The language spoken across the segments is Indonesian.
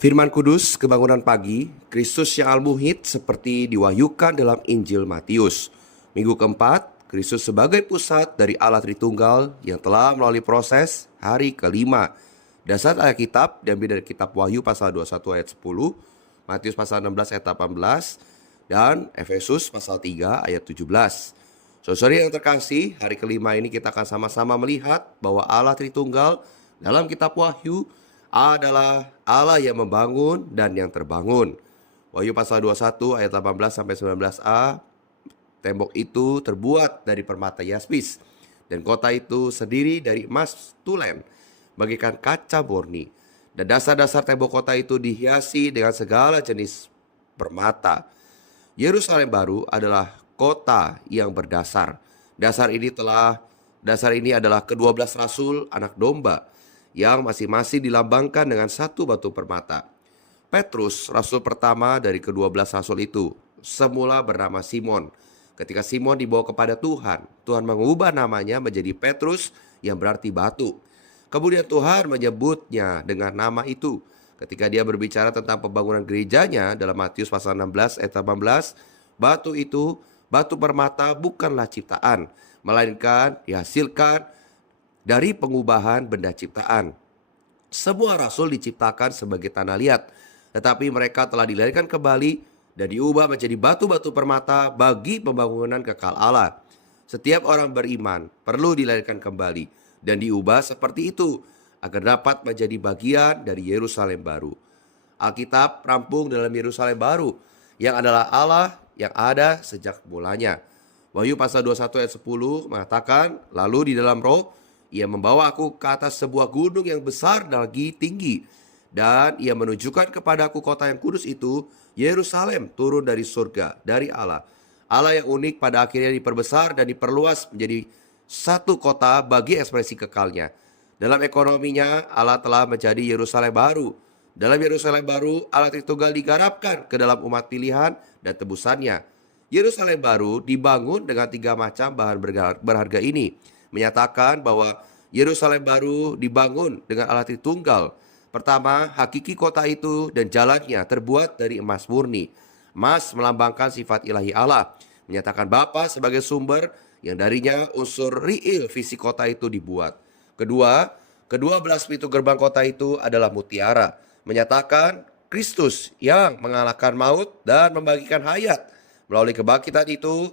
Firman Kudus, kebangunan pagi, Kristus yang al-muhid seperti diwahyukan dalam Injil Matius. Minggu keempat, Kristus sebagai pusat dari Allah Tritunggal yang telah melalui proses hari kelima. Dasar Alkitab diambil dari kitab Wahyu pasal 21 ayat 10, Matius pasal 16 ayat 18, dan Efesus pasal 3 ayat 17. Saudara yang terkasih, hari kelima ini kita akan sama-sama melihat bahwa Allah Tritunggal dalam kitab Wahyu adalah Allah yang membangun dan yang terbangun. Wahyu pasal 21 ayat 18 sampai 19a, tembok itu terbuat dari permata yaspis dan kota itu sendiri dari emas tulen bagaikan kaca murni. Dan dasar-dasar tembok kota itu dihiasi dengan segala jenis permata. Yerusalem baru adalah kota yang berdasar. Dasar ini adalah ke-12 rasul anak domba yang masing-masing dilambangkan dengan satu batu permata. Petrus, rasul pertama dari ke-12 rasul itu, semula bernama Simon. Ketika Simon dibawa kepada Tuhan, Tuhan mengubah namanya menjadi Petrus yang berarti batu. Kemudian Tuhan menyebutnya dengan nama itu. Ketika dia berbicara tentang pembangunan gerejanya dalam Matius pasal 16 ayat 18, batu itu, batu permata bukanlah ciptaan, melainkan dihasilkan dari pengubahan benda ciptaan. Semua rasul diciptakan sebagai tanah liat, tetapi mereka telah dilahirkan kembali dan diubah menjadi batu-batu permata bagi pembangunan kekal Allah. Setiap orang beriman perlu dilahirkan kembali dan diubah seperti itu agar dapat menjadi bagian dari Yerusalem baru. Alkitab rampung dalam Yerusalem baru yang adalah Allah yang ada sejak mulanya. Wahyu pasal 21 ayat 10 mengatakan, lalu di dalam roh ia membawa aku ke atas sebuah gunung yang besar dan lagi tinggi. Dan ia menunjukkan kepada aku kota yang kudus itu, Yerusalem, turun dari surga, dari Allah. Allah yang unik pada akhirnya diperbesar dan diperluas menjadi satu kota bagi ekspresi kekalnya. Dalam ekonominya, Allah telah menjadi Yerusalem baru. Dalam Yerusalem baru, Allah Tritunggal digarapkan ke dalam umat pilihan dan tebusannya. Yerusalem baru dibangun dengan 3 macam bahan berharga ini, menyatakan bahwa Yerusalem baru dibangun dengan Allah Tritunggal. Pertama, hakiki kota itu dan jalannya terbuat dari emas murni. Emas melambangkan sifat ilahi Allah, menyatakan Bapa sebagai sumber yang darinya unsur riil visi kota itu dibuat. Kedua, kedua belas pintu gerbang kota itu adalah mutiara, menyatakan Kristus yang mengalahkan maut dan membagikan hayat. Melalui kebangkitan itu,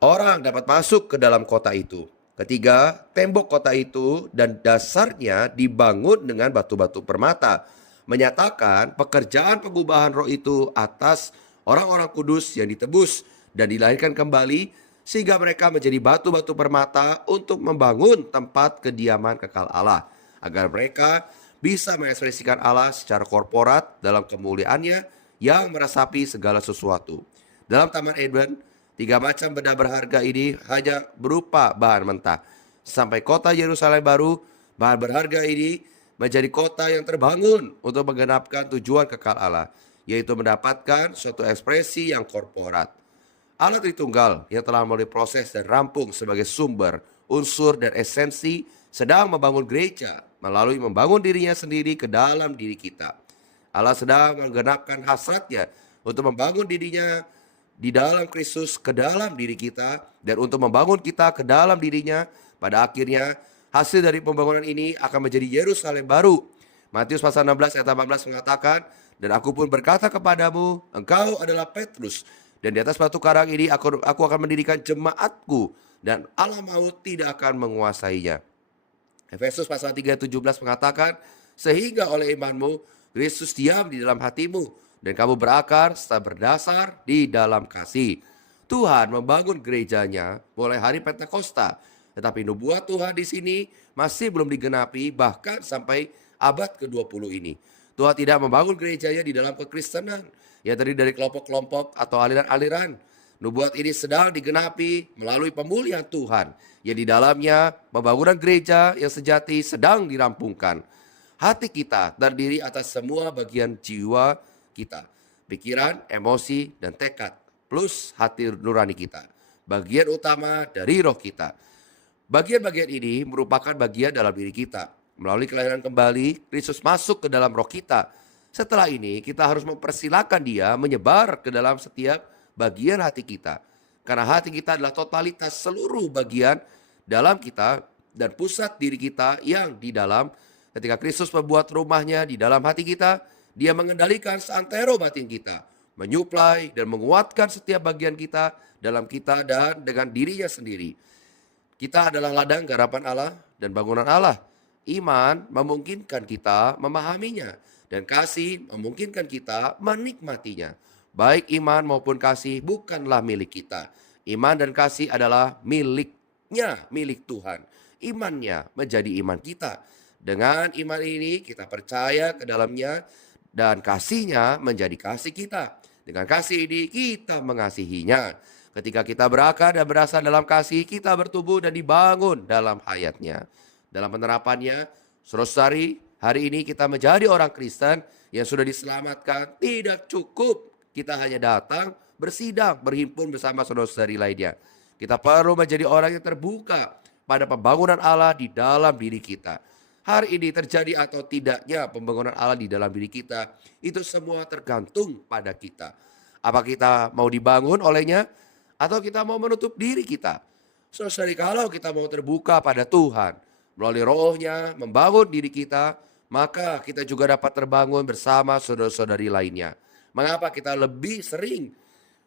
orang dapat masuk ke dalam kota itu. Ketiga, tembok kota itu dan dasarnya dibangun dengan batu-batu permata, menyatakan pekerjaan pengubahan roh itu atas orang-orang kudus yang ditebus dan dilahirkan kembali, sehingga mereka menjadi batu-batu permata untuk membangun tempat kediaman kekal Allah, agar mereka bisa mengekspresikan Allah secara korporat dalam kemuliaannya yang meresapi segala sesuatu. Dalam Taman Eden, 3 macam benda berharga ini hanya berupa bahan mentah. Sampai kota Yerusalem baru, bahan berharga ini menjadi kota yang terbangun untuk menggenapkan tujuan kekal Allah, yaitu mendapatkan suatu ekspresi yang korporat. Allah Tritunggal yang telah melalui proses dan rampung sebagai sumber, unsur, dan esensi sedang membangun gereja melalui membangun dirinya sendiri ke dalam diri kita. Allah sedang menggenapkan hasratnya untuk membangun dirinya di dalam Kristus ke dalam diri kita dan untuk membangun kita ke dalam dirinya. Pada akhirnya hasil dari pembangunan ini akan menjadi Yerusalem baru. Matius pasal 16 ayat 18 mengatakan, dan aku pun berkata kepadamu, engkau adalah Petrus, dan di atas batu karang ini aku akan mendirikan jemaatku, dan alam maut tidak akan menguasainya. Efesus pasal 3 ayat 17 mengatakan, sehingga oleh imanmu Kristus diam di dalam hatimu, dan kamu berakar serta berdasar di dalam kasih. Tuhan membangun gerejanya mulai hari Pentakosta, tetapi nubuat Tuhan di sini masih belum digenapi bahkan sampai abad ke-20 ini. Tuhan tidak membangun gerejanya di dalam kekristenan yang terdiri dari kelompok-kelompok atau aliran-aliran. Nubuat ini sedang digenapi melalui pemulihan Tuhan yang di dalamnya pembangunan gereja yang sejati sedang dirampungkan. Hati kita terdiri atas semua bagian jiwa kita, pikiran, emosi, dan tekad, plus hati nurani kita, bagian utama dari roh kita. Bagian-bagian ini merupakan bagian dalam diri kita. Melalui kelahiran kembali, Kristus masuk ke dalam roh kita, Setelah ini kita harus mempersilahkan dia menyebar ke dalam setiap bagian hati kita. Karena hati kita adalah totalitas seluruh bagian dalam kita dan pusat diri kita yang di dalam. Ketika Kristus membuat rumahnya di dalam hati kita, dia mengendalikan seantero batin kita, menyuplai dan menguatkan setiap bagian kita dalam kita dan dengan dirinya sendiri. Kita adalah ladang garapan Allah dan bangunan Allah. Iman memungkinkan kita memahaminya dan kasih memungkinkan kita menikmatinya. Baik iman maupun kasih bukanlah milik kita. Iman dan kasih adalah miliknya, milik Tuhan. Imannya menjadi iman kita. Dengan iman ini kita percaya ke dalamnya dan kasihnya menjadi kasih kita. Dengan kasih ini kita mengasihinya. Ketika kita berakar dan berasal dalam kasih, kita bertumbuh dan dibangun dalam hayatnya. Dalam penerapannya, saudara-saudari, hari ini kita menjadi orang Kristen yang sudah diselamatkan. Tidak cukup kita hanya datang, bersidang, berhimpun bersama saudara-saudari lainnya. Kita perlu menjadi orang yang terbuka pada pembangunan Allah di dalam diri kita. Hari ini terjadi atau tidaknya pembangunan Allah di dalam diri kita, itu semua tergantung pada kita. Apa kita mau dibangun olehnya atau kita mau menutup diri kita? Saudara, kalau kita mau terbuka pada Tuhan, melalui rohnya membangun diri kita, maka kita juga dapat terbangun bersama saudara-saudari lainnya. Mengapa kita lebih sering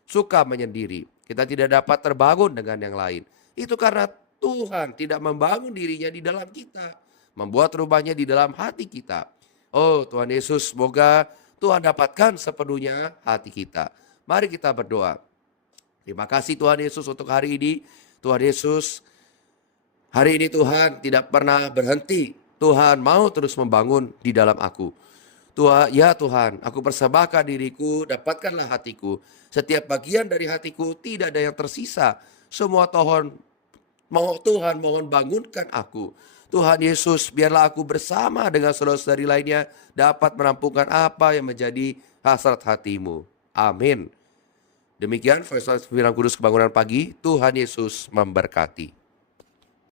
suka menyendiri? Kita tidak dapat terbangun dengan yang lain. Itu karena Tuhan tidak membangun dirinya di dalam kita, membuat rumahnya di dalam hati kita. Oh Tuhan Yesus, semoga Tuhan dapatkan sepenuhnya hati kita. Mari kita berdoa. Terima kasih Tuhan Yesus untuk hari ini. Tuhan Yesus, hari ini Tuhan tidak pernah berhenti. Tuhan mau terus membangun di dalam aku. Tuhan, ya Tuhan, aku persembahkan diriku, dapatkanlah hatiku. Setiap bagian dari hatiku tidak ada yang tersisa. Semua Tuhan mohon bangunkan aku. Tuhan Yesus, biarlah aku bersama dengan saudara-saudari lainnya dapat merampungkan apa yang menjadi hasrat hatimu. Amin. Demikian Firman Kudus Kebangunan Pagi. Tuhan Yesus memberkati.